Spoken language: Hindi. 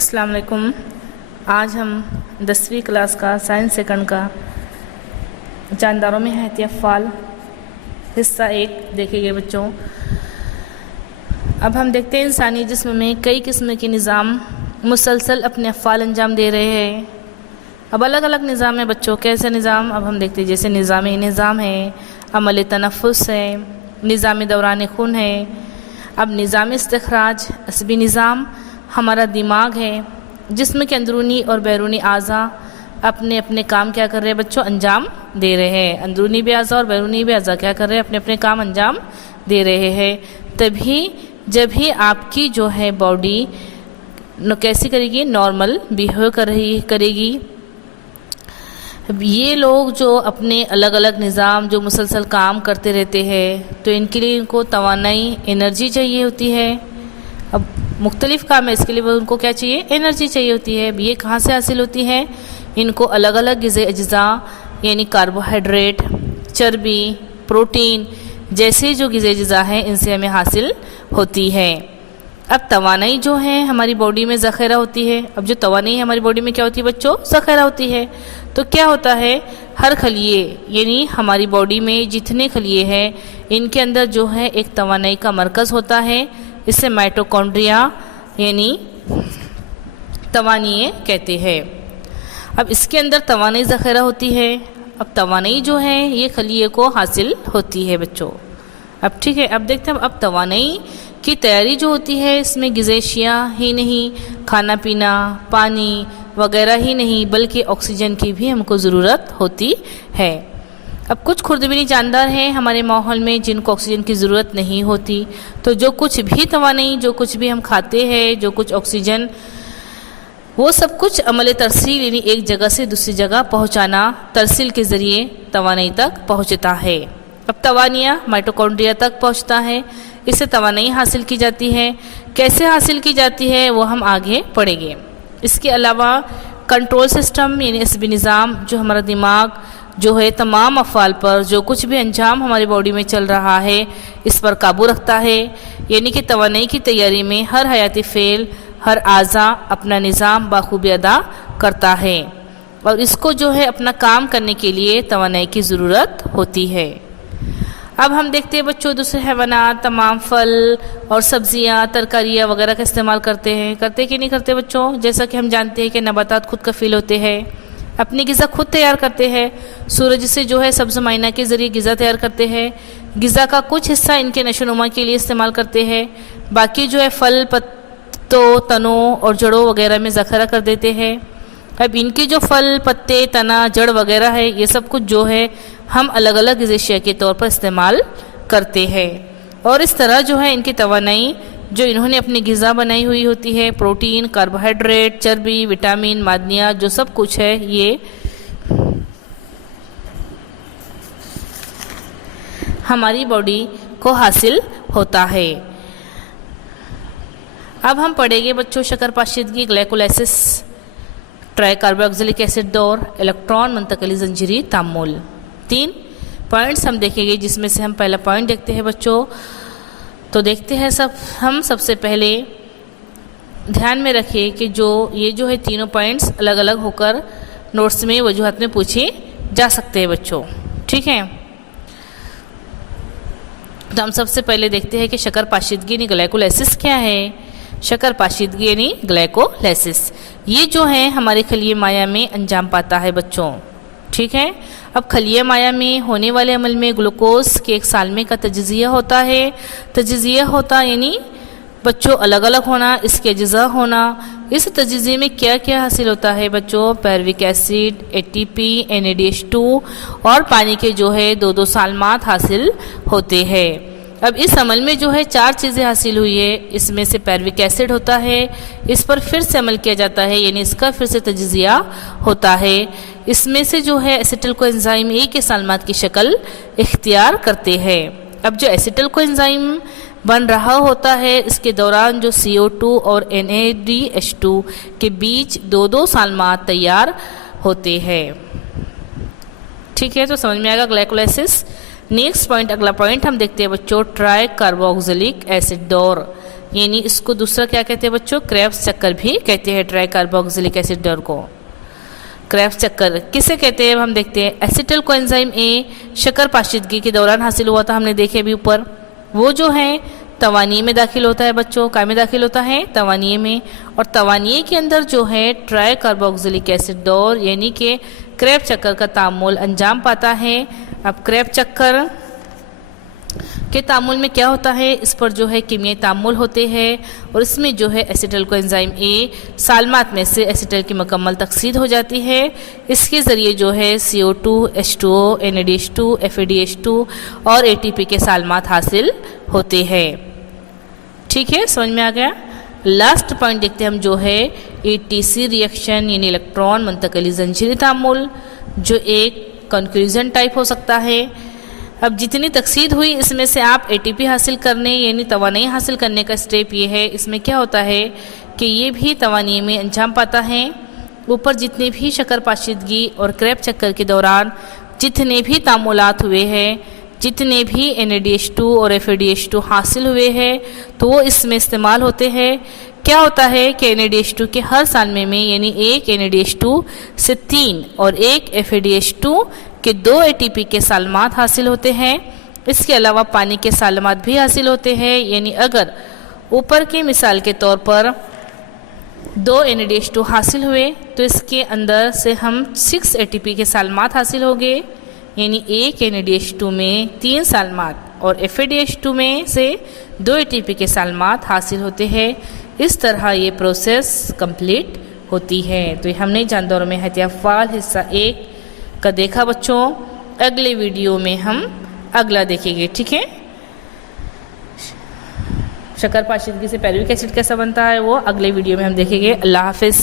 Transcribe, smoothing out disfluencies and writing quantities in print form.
अस्सलाम वालेकुम। आज हम 10वीं क्लास का साइंस सेकंड का जानदारों में हयाती अफ़आल हिस्सा 1 देखेंगे बच्चों। अब हम देखते हैं इंसानी जिस्म में कई किस्म के निज़ाम मुसलसल अपने अफ़आल अंजाम दे रहे हैं। अब अलग अलग निज़ाम है बच्चों। कैसे निज़ाम अब हम देखते हैं, जैसे निज़ाम है, अमल तनफ़ुस है, निज़ाम दौरान खून है। अब निज़ाम इस्तिखराज असबी निज़ाम हमारा दिमाग है, जिस्म के अंदरूनी और बैरूनी आज़ा अपने अपने काम क्या कर रहे हैं बच्चों, अंजाम दे रहे हैं। अंदरूनी भी आज़ा और बैरूनी भी आज़ा क्या कर रहे हैं, अपने अपने काम अंजाम दे रहे हैं। तभी जब ही आपकी जो है बॉडी कैसी करेगी, नॉर्मल बिहेव करेगी। ये लोग जो अपने अलग अलग निज़ाम जो मुसलसल काम करते रहते हैं, तो इनके लिए इनको तवानाई एनर्जी चाहिए होती है। अब मुख्तलिफ़ काम है, इसके लिए उनको क्या चाहिए, एनर्जी चाहिए होती है। ये कहाँ से हासिल होती है, इनको अलग अलग ग़िज़ाई अज्जा यानी कार्बोहाइड्रेट, चर्बी, प्रोटीन जैसे जो ग़िज़ाई अज्जा हैं इनसे हमें हासिल होती है। अब तवानाई जो है हमारी बॉडी में ज़ख़ीरा होती है। अब जो तवानाई हमारी बॉडी में क्या होती है बच्चों, ज़ख़ीरा होती है। तो क्या होता है, हर खलिए यानी हमारी बॉडी में जितने खलिए हैं इनके अंदर जो है एक तवानाई का मरकज़ होता है। इसे माइटोकॉन्ड्रिया यानी तवानीय कहते हैं। अब इसके अंदर तवानाई ज़ख़ीरा होती है। अब तवानाई जो है ये खलिए को हासिल होती है बच्चों। अब ठीक है, अब देखते हैं अब तवानाई की तैयारी जो होती है इसमें ग़िज़ाई अशिया ही नहीं, खाना पीना, पानी वगैरह ही नहीं, बल्कि ऑक्सीजन की भी हमको ज़रूरत होती है। अब कुछ खुर्दबीनी जानदार हैं हमारे माहौल में जिनको ऑक्सीजन की ज़रूरत नहीं होती। तो जो कुछ भी तवानाई, जो कुछ भी हम खाते हैं, जो कुछ ऑक्सीजन, वो सब कुछ अमल तरसील यानी एक जगह से दूसरी जगह पहुंचाना, तरसील के ज़रिए तवानाई तक पहुंचता है। अब तवानिया माइटोकॉन्ड्रिया तक पहुंचता है, इससे तवानाई हासिल की जाती है। कैसे हासिल की जाती है वो हम आगे पढ़ेंगे। इसके अलावा कंट्रोल सिस्टम यानी असबी निज़ाम जो हमारा दिमाग जो है तमाम अफ़आल पर जो कुछ भी अंजाम हमारी बॉडी में चल रहा है इस पर काबू रखता है। यानी कि तवानाई की तैयारी में हर हयाती फ़ेल, हर आज़ा अपना निज़ाम बाखूबी अदा करता है और इसको जो है अपना काम करने के लिए तवानाई की ज़रूरत होती है। अब हम देखते हैं बच्चों दूसरे हैवानात तमाम फल और सब्जियां, तरकारियां वगैरह का इस्तेमाल करते कि नहीं करते बच्चों। जैसा कि हम जानते हैं कि नबातात खुद कफ़ील होते हैं, अपनी ग़िज़ा खुद तैयार करते हैं। सूरज से जो है सब्ज़ माइना के ज़रिए ग़िज़ा तैयार करते हैं। ग़िज़ा का कुछ हिस्सा इनके नशोनुमा के लिए इस्तेमाल करते हैं, बाकी जो है फल, पत्तों, तनों और जड़ों वगैरह में ज़ख़ीरा कर देते हैं। अब इनके जो फल, पत्ते, तना, जड़ वगैरह है ये सब कुछ जो है हम अलग अलग ग़िज़ाई अशिया के तौर पर इस्तेमाल करते हैं। और इस तरह जो है इनकी तवानाई जो इन्होंने अपनी ग़िज़ा बनाई हुई होती है, प्रोटीन, कार्बोहाइड्रेट, चर्बी, विटामिन, मादनियात जो सब कुछ है ये हमारी बॉडी को हासिल होता है। अब हम पढ़ेंगे बच्चों शक्कर पाशीदगी, ग्लाइकोलाइसिस, ट्राई कार्बोक्सिलिक एसिड दौर, इलेक्ट्रॉन मुंतकली जंजीरी तामुल। 3 पॉइंट्स हम देखेंगे जिसमें से हम पहला पॉइंट देखते हैं बच्चों। तो देखते हैं हम सबसे पहले ध्यान में रखिए कि जो है तीनों पॉइंट्स अलग अलग होकर नोट्स में वजूहत में पूछे जा सकते हैं बच्चों, ठीक है। तो हम सबसे पहले देखते हैं कि शक्कर पाशीदगी यानी ग्लाइकोलाइसिस क्या है। शक्कर पाशीदगी यानी ग्लाइकोलाइसिस ये जो है हमारे खलिए माया में अंजाम पाता है बच्चों, ठीक है। अब खलिया माया में होने वाले अमल में ग्लूकोज के एक सालमे का तजज़िया होता है। तजज़िया होता यानी बच्चों अलग अलग होना, इसके अज्जा होना। इस तजज़िये में क्या क्या हासिल होता है बच्चों, पैरविक एसिड, ATP, NADH2 और पानी के जो है 2-2 सालमात हासिल होते हैं। अब इस अमल में जो है 4 चीज़ें हासिल हुई है। इसमें से पैरविक एसिड होता है, इस पर फिर से अमल किया जाता है यानी इसका फिर से तजज़िया होता है। इसमें से जो है एसिटिल कोएंजाइम एक के सालमात की शक्ल इख्तियार करते हैं। अब जो एसिटिल कोएंजाइम बन रहा होता है इसके दौरान जो CO2 और NADH2 के बीच 2-2 सालमात तैयार होते हैं, ठीक है। तो समझ में आएगा ग्लाइकोलाइसिस। नेक्स्ट पॉइंट, अगला पॉइंट हम देखते हैं बच्चों ट्राई कार्बोक्सिलिक एसिड दौर। यानी इसको दूसरा क्या कहते हैं बच्चों, क्रेब्स चक्कर भी कहते हैं ट्राई कार्बोक्सिलिक एसिड दर को। क्रेब्स चक्कर किसे कहते हैं, हम देखते हैं एसिटिल कोएंजाइम ए शक्कर पाशीदगी के दौरान हासिल हुआ था, हमने देखे अभी ऊपर। वो जो है तवानीय में दाखिल होता है बच्चों, काय में दाखिल होता है, तवानीय में। और तवानीय के अंदर जो है ट्राई कार्बोक्सिलिक एसिड दौर यानी कि क्रेब चक्कर का तामुल अंजाम पाता है। अब क्रेब चक्कर के तामुल में क्या होता है, इस पर जो है कीमियाई तामुल होते हैं और इसमें जो है एसिटिल कोएंजाइम ए सालमात में से एसिटिल की मुकम्मल तकसीद हो जाती है। इसके ज़रिए जो है CO2, H2O, NADH2, FADH2 और ATP के सालमात हासिल होते हैं। ठीक है, समझ में आ गया। लास्ट पॉइंट देखते हैं हम जो है ETC रिएक्शन यानी इलेक्ट्रॉन मुंतकली जंजीरी तामुल, जो एक कंक्लूजन टाइप हो सकता है। अब जितनी तकसीद हुई इसमें से आप ATP हासिल करने यानी तवानाई हासिल करने का स्टेप ये है। इसमें क्या होता है कि ये भी तवानाई में अंजाम पाता है। ऊपर जितने भी शक्कर पाशीदगी और क्रेब चक्कर के दौरान जितने भी तामुलात हुए हैं, जितने भी NADH2 और FADH2 हासिल हुए हैं तो वो इसमें इस्तेमाल होते हैं। क्या होता है कि NADH2 के हर सालमे में यानी एक NADH2 से 3 और एक FADH2 के 2 ATP के सालमात हासिल होते हैं। इसके अलावा पानी के सालमात भी हासिल होते हैं, यानी अगर ऊपर की मिसाल के तौर पर 2 NADH2 हासिल हुए तो इसके अंदर से हम 6 ATP के सालमात हासिल हो गए, यानी एक NADH2 में 3 सालमात और FADH2 में से 2 ATP के सालमात हासिल होते हैं। इस तरह ये प्रोसेस कंप्लीट होती है। तो ये हमने जानदारों में हथियाफाल हिस्सा 1 का देखा बच्चों। अगले वीडियो में हम अगला देखेंगे। ठीक है, शक्कर पाशीदगी से पैरुविक एसिड कैसा बनता है वो अगले वीडियो में हम देखेंगे। अल्लाह हाफिज़।